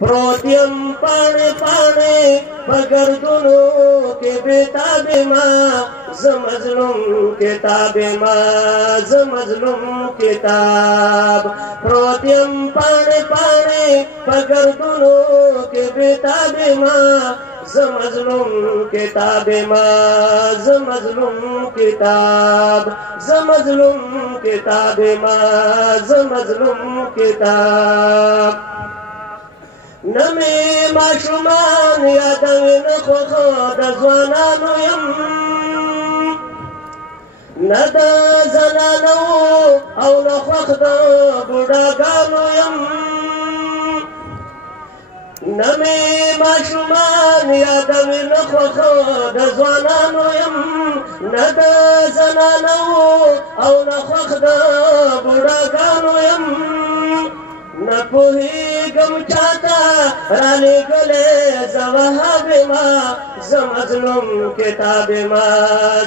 پروتیم پانے پانے بگردنو کے بیتاب ماں زمظلم کتاب ماں زمظلم کتاب پروتیم پانے پانے بگردنو کے بیتاب ماں زمظلم کتاب ماں زمظلم کتاب زمظلم کتاب ماں زمظلم کتاب نمی ماشومان یادوی نخوخو دا زوانانو یم ندا زنانو او نخوخ دا بوداگانو یم نمی ماشومان یادوی نخوخو دا زوانانو یم ندا زنانو او نخوخ دا بوداگانو یم نپوهیږم چاته رالېږلی زه وهاب یمه زه مظلوم کتاب یمه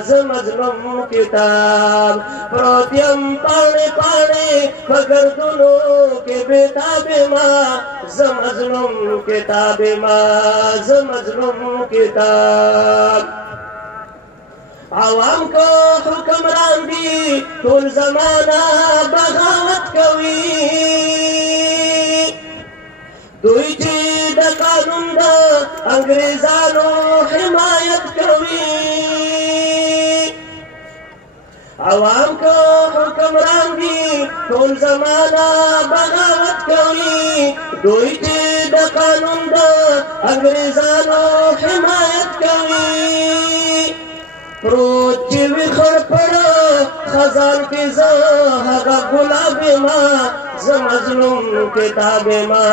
زه مظلوم کتاب پروت یم پاڼې پاڼې په ګردونو کې بېتاب یمه زه مظلوم کتاب یمه زه مظلوم کتاب عوام کو حکمران دي ټول زمانه بغاوت کوي دوی چې د قانون د انګریزانو حمایت کوي عوام کو حکمران دي ټول زمانه بغاوت کوي دوی چې د قانون د انګریزانو حمایت کوي پروت چې وي خړ پړه خزان کې زه هغه ګلاب یمه زه مظلوم کتاب یمه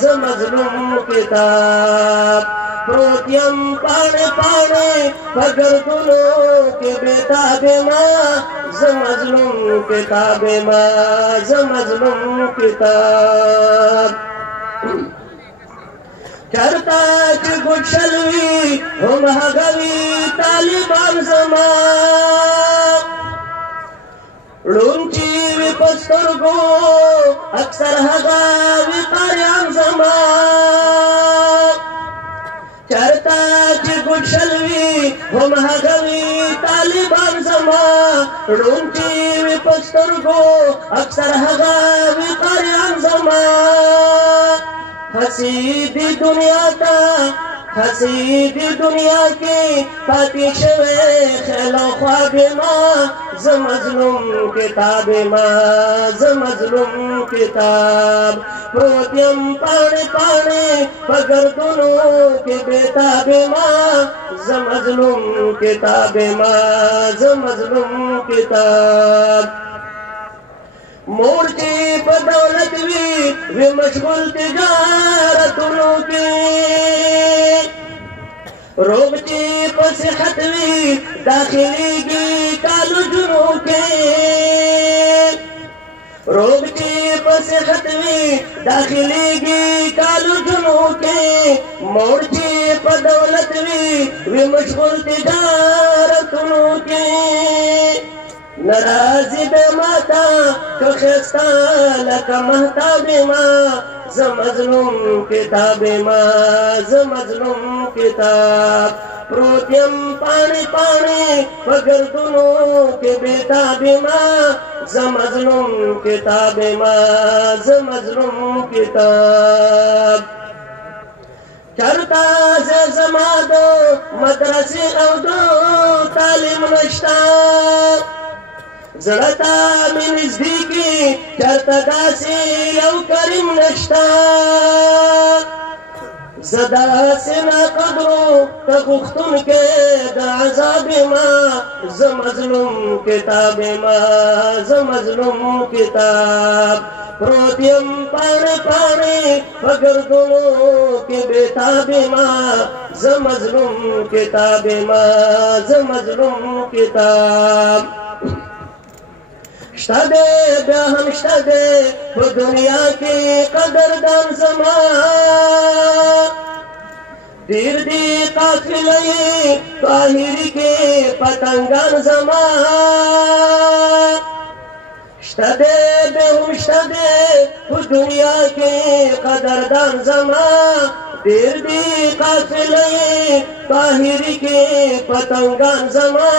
زه مظلوم کتاب پروت یم پاڼې پاڼې په ګردونو کې بېتاب یمه زه مظلوم کتاب یمه زه مظلوم کتاب چرتا چې ګوښل وي هم هغه وي طالبان زما ړوند چې وي په سترګو اکثر هغه وي قاریان زما چرتا چې ګوښل وي هم هغه وي طالبان زما ړوند چې وي په سترګو اکثر هغه وي قاریان زما हसी दी दुनिया का हसी दी दुनिया की पाती शवे खेलो ख्वाब माँ ज मजलूम किताब माँ ज मजलूम किताब प्रोत्यम पाने पाने पगर दोनों के बेताब माँ ज मजलूम किताब माँ ज मजलूम किताब मोर्चे बदौलत वे मशगूल तिजारतों के रोबचे पसहत वी दाखिली की कालुजों के रोबचे पसहत वी दाखिली की कालुजों के मोर्चे बदौलत वे मशगूल तिजारतों के नाराजी बे माता तो खस्ता लका महताब माँ ज मजलूम किताब माँ ज मजलूम किताब प्रोत्यम पानी पानी पगर दोनों के बेताब माँ ज मजलूम किताब माँ ज मजलूम किताब चरता से समादो मदरसे और दो तालीम नश्ता زړتا مې نزدیکي چرته داسې یو کریم نشته زه داسې ناقدرو ته غوښتونکی د عذاب یمه زه مظلوم کتاب یمه زه مظلوم کتاب پروت یم پاڼې پاڼې په ګردونو کې بېتاب یمه زه مظلوم کتاب یمه زه مظلوم کتاب شته دی بیا هم شته دی په دنیا کې قدردان زما ډېر دي قافلې طاهري کې پتنګان زما شته دی بے هم شته دی په دنیا کې قدردان زما ډېر دي قافلې طاهري کې پتنګان زما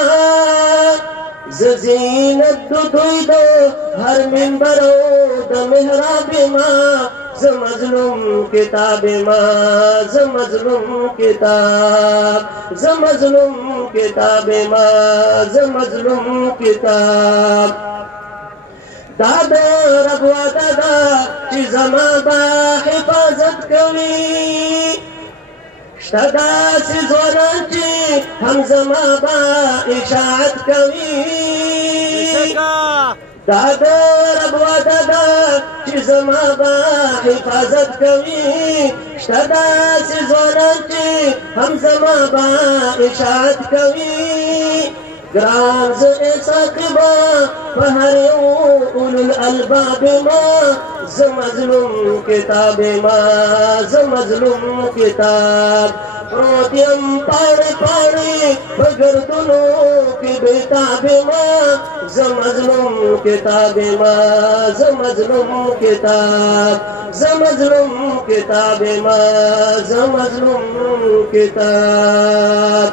زه زینت د دوی د هر منبر د محراب ما زه مظلوم کتاب ما زه مظلوم کتاب زه مظلوم کتاب ما زه مظلوم کتاب دا د رب وعده ده چې زما به حفاظت کوي شته داسې ځوانان چې هم زما به اشاعت کوي دا د رب وعده ده چې زما به حفاظت کوي شته داسې ځوانان چې هم زما به اشاعت کوي ګران زه ساقبا په هر یو اولو الالباب ما زه مظلوم کتاب ما زه مظلوم کتاب پروت یم پاڼې پاڼې په ګردونو کې بېتاب ما زه مظلوم کتاب ما زه مظلوم کتاب زه مظلوم کتاب ما زه مظلوم کتاب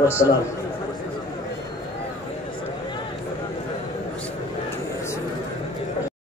والسلام